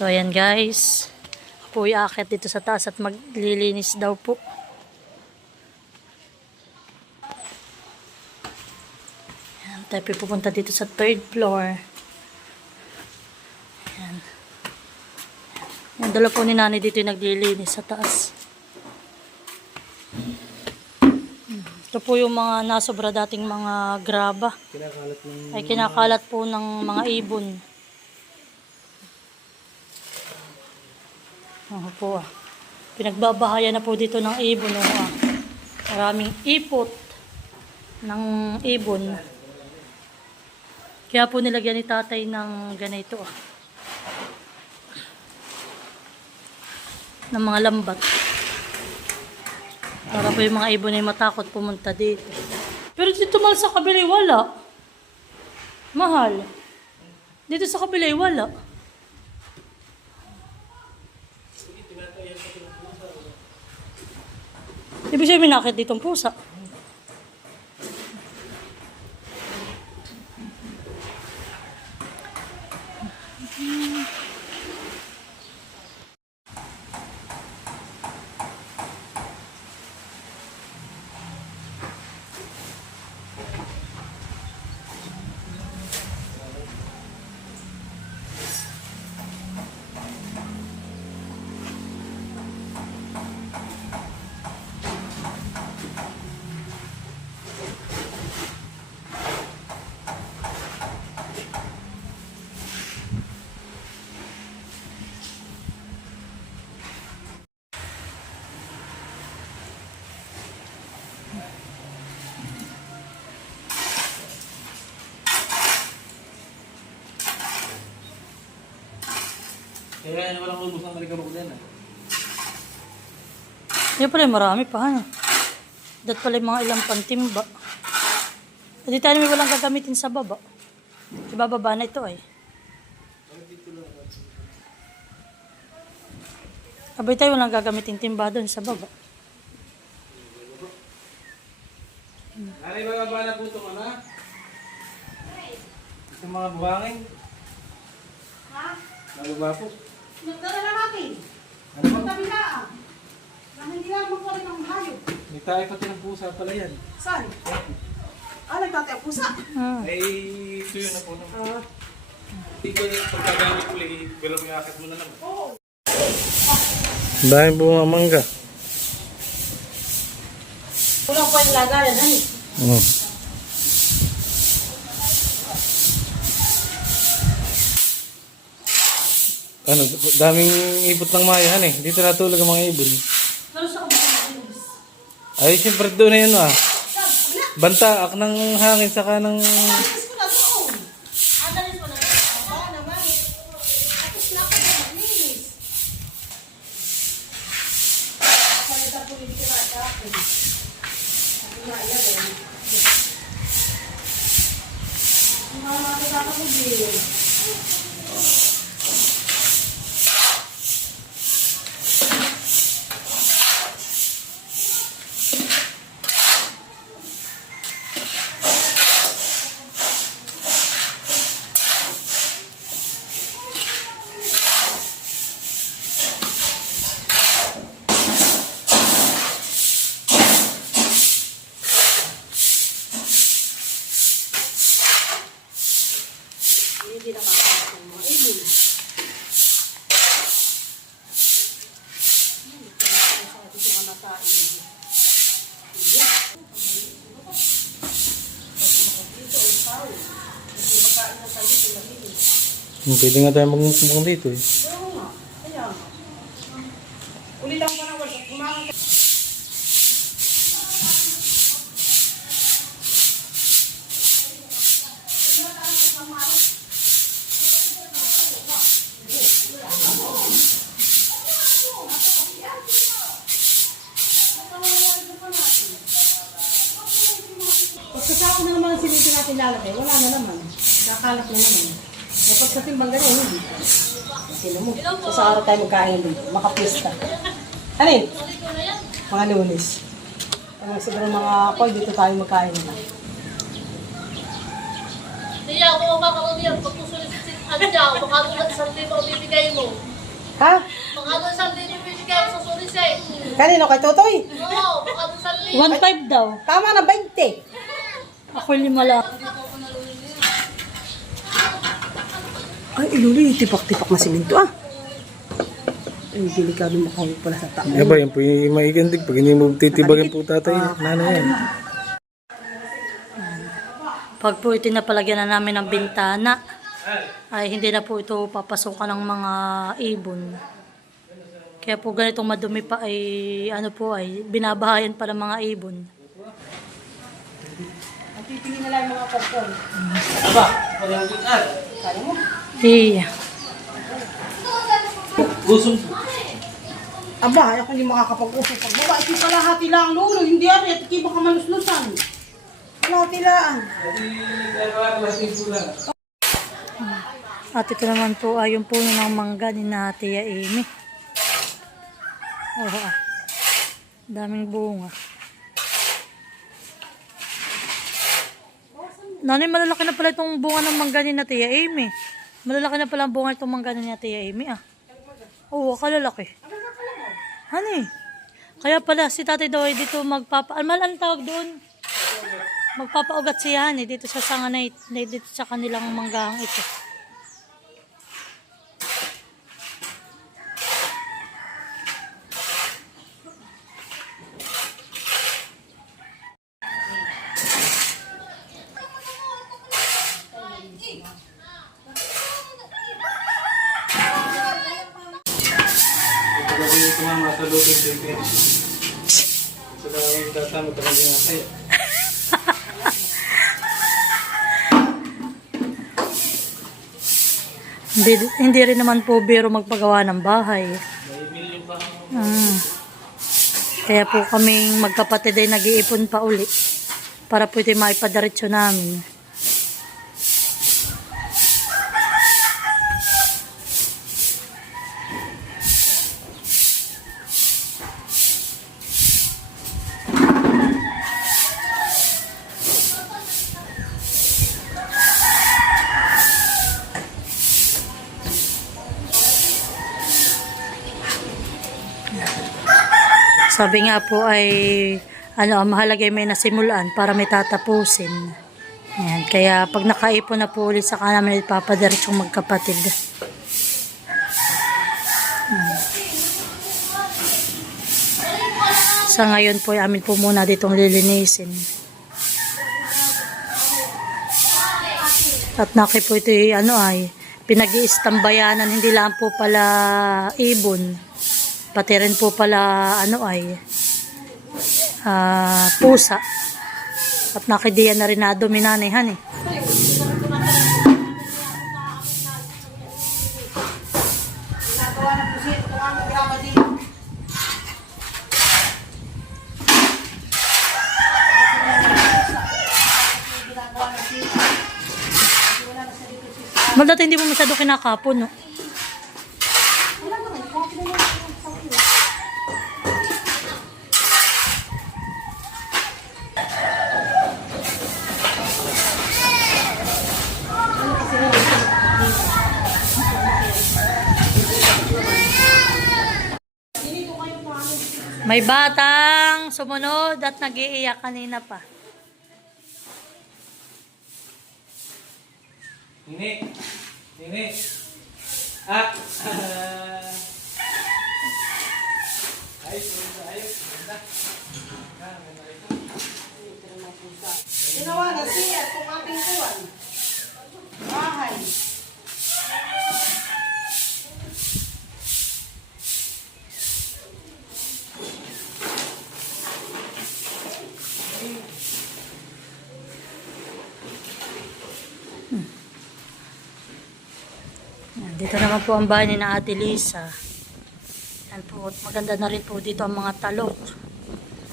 So ayan guys, ako po iaakit dito sa taas at maglilinis daw po. Ayan, tayo pupunta dito sa 3rd floor. Ayan. Yung dala po ni nanay dito yung naglilinis sa taas. Ito po yung mga nasobra dating mga graba. Ay kinakalat po ng mga ibon. Po pinagbabahayan na po dito ng ibon. Maraming ipot ng ibon. Kaya po nilagyan ni tatay ng ganito. Ng mga lambat. Para po yung mga ibon ay matakot pumunta dito. Pero dito mahal sa kabilay wala. Mahal. Dito sa kabilay wala. Ibig sabihin may nakit ditong pusa. Kaya walang ubos ng kalikabok din. Yan pala marami pa. Dat pala yung mga ilang pantimba. Hindi tayo may walang gagamitin sa baba. Ibababa na ito ay. Abay tayo walang gagamitin timba doon sa baba. Nanay, bababa na po ito, mana? Itong mga buhangin. Ha? Bababa po. Nagdala na natin. Ano ba? Magkabilaan. Nang hindi lang magkaroon ng hayop. May tayo pati ng pusa pala yan. Saan? Nagtatay ang pusa. Ay, ito yun na po. Hindi ko yung pagkagamit ulit, pero may akit mo na naman. Oo. Dahil bunga mangga. Kulang pa yung lagayan, hani? Ano, daming ibot ng mayahan eh. Dito natulog ang mga ibon. Pero sa kabila. Ay, siyempre doon na yun Bantaak ng hangin saka ng... Alis ko na doon. Adalis mo na doon. Aba naman. Tapos na ako na maglinis. Palitan po hindi ko na sa akin. Sabi nga ilagay. Ang mga makakapagin. Hindi nakakalat ng mga ibon. Dito ka natain. Dito ang tao. Kasi makain na tayo dito malinis. Pwede nga tayo magmukbang dito eh. Oo nga. Kaya nga. Uli lang pa na wala. Kumain ka. Pagkasako na naman ang silipin natin lalagay, wala na naman. Kakalat na naman. Kapag sa timbang ganyan, hindi. Sino mo? Sa araw tayo magkain dito, makapista. Ano yun? Mga Lunes. Sobrang mga koy, dito tayo magkain na. Hindi ako makakaroon yan. Pag susulit ano niya, makakaroon sa 1,000 bibigay mo. Ha? Baka doon sa dito pinigyan sa Sulisay. Kanino kay Totoy? Oo, baka doon sa 1.5 daw. Tama na 20. Ako 5 lang. Ay, iluli, tipak-tipak na siminto ah. Ay, delikado makawag pala sa tao. Yan ba, yan po yung maigandig. Pag hindi mo titibagin po tatay, nanay yan. Pag po ito napalagyan na namin ng bintana, ay hindi na po ito papasokan ng mga ibon. Kaya po ganitong madumi pa ay ano po ay binabahayan pa ng mga ibon. Titingin na lang yung mga karton. Aba, walang bigat. Kaya mo? Iya. Gusong po. Aba, ako hindi makakapag-usap. Pagbaba, ito pala hati lang lulo. Hindi ari, at iba ka manuslusan. Hati lang. At ito naman po ay yung puno ng mangga ni na Tia Amy. Oh, daming bunga. Nanay, malalaki na pala itong bunga ng mangga ni na Tia Amy. Malalaki na pala ang bunga itong mangga ni na Tia Amy ah. Oo, kalalaki. Honey, kaya pala si tatay daw ay dito ang tawag doon? Magpapaugat siya Honey dito sa sanganay, dito sa kanilang manggahang ito. Pag ako yung tumama sa looking sentence. Sa dami yung tatama, talaga nga kayo. Hindi rin naman po biro magpagawa ng bahay. May million pa ako. Kaya po kaming magkapatid ay nag-iipon pa uli para po ito maipadiretso namin. Sabi nga po ay ang mahalaga ay may nasimulan para may tatapusin. Ayan, kaya pag nakaipon na po ulit saka namin ipapadiretsyong magkapatid. Sa ngayon po ay amin po muna ditong lilinisin. At naki po ito ay pinag-iistambayanan, hindi lang po pala ibon. Pati rin po pala pusa. At nakidiyan na rin na dominanihan eh. Ginagawa na po siya. Ito nga ang graba dito. Ginagawa na siya. Wala na siya dito siya. Malata hindi mo masyado kinakapon, no? Wala naman. Kung ako na lang sa iyo. May batang sumunod at nag-iiyak kanina pa. Nini! Nini! Ah! Ayos, ayos. Ganda. Ginawa na siya kung ating kuwan. Bahay. Dito naman po ang bahay ni na Ate Lisa. Yan po, at maganda na rin po dito ang mga talok.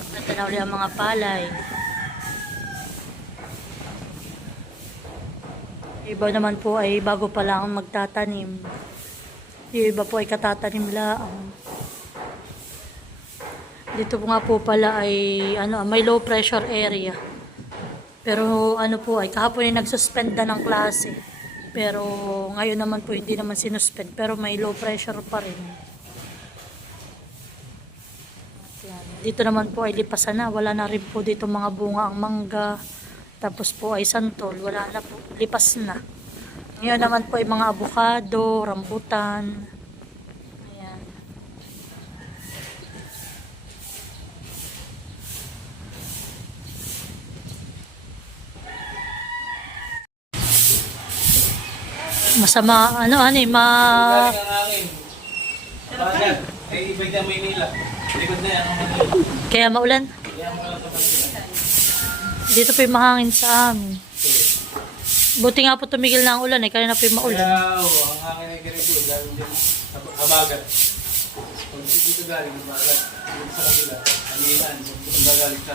Maganda na ulit ang mga palay. Iba naman po ay bago pa lang magtatanim. Yung iba po ay katatanim lang. Dito po nga po pala ay may low pressure area. Pero po ay kahapon ay nagsuspend na ng klase. Pero ngayon naman po hindi naman sinuspend, pero may low pressure pa rin. Yan. Dito naman po ay lipasan na, wala na rin po dito mga bunga ang mangga. Tapos po ay santol, wala na po, lipas na. Ngayon naman po ay mga avocado, rambutan. Ayan. Masama, ano, Galing ang hangin. Bagat. Ay, ibig na Maynila. Likod na yan ang Manila. kaya maulan. Kaya mo lang kapag Dito po yung mahangin sa amin. Buti nga po tumigil na ang ulan eh, kaya na po yung maulan. Kaya, ang hangin ay ganito. Galing din sa Bagat. Pag dito galing, Bagat. Dito sa kanila, Amihan. Kung gagaling sa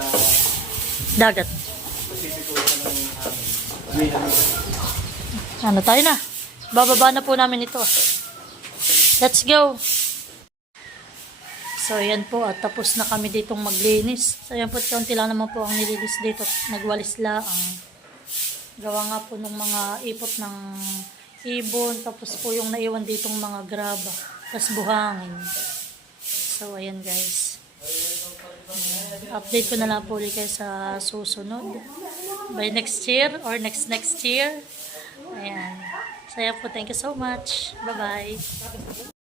Dagat. Pacific Ocean ng hangin. Amihan. Ano tayo na? Bababa na po namin ito. Let's go! So, yan po. At tapos na kami ditong maglinis. So, yan po. Kaunti lang naman po ang nililis dito. Nagwalis lang. Gawa nga po ng mga ipot ng ibon. Tapos po yung naiwan ditong mga graba. Tapos buhangin. So, ayan guys. Update ko na lang po ulit kayo sa susunod. By next year or next year. Ayan. So, ayan po. Thank you so much. Bye-bye.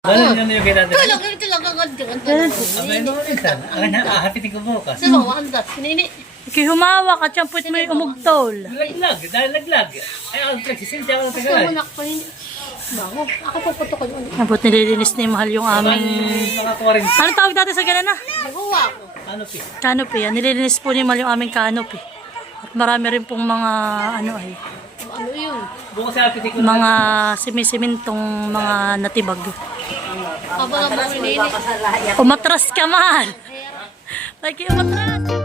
Dahil nyo yung kailangan. Ito lang ang ganyan. Abay, noon ka. Hapitin ko bukas. Sa mga andas. Hinini. Ikihumawak at yung put mo yung umugtol. Laglag. Dahil laglag. Ay, ako nagsisinti ako ng Gusto tagay. mo na ako hinini. Bango. Ako puputo ko yun. Yan po, nililinis ni Mahal yung aming... Nakakuha rin. Ano tawag natin sa ganun na? Nagawa ko. Ano, pi? Canopy. Yan. Nililinis po ni Mahal yung aming canopy. At marami rin pong mga ano ay... Ano yun? Bukas sa hapitin ko na. Mga simisimintong mga natibag. Habang ang mga hinini. Umatras ka man! Lagi umatras!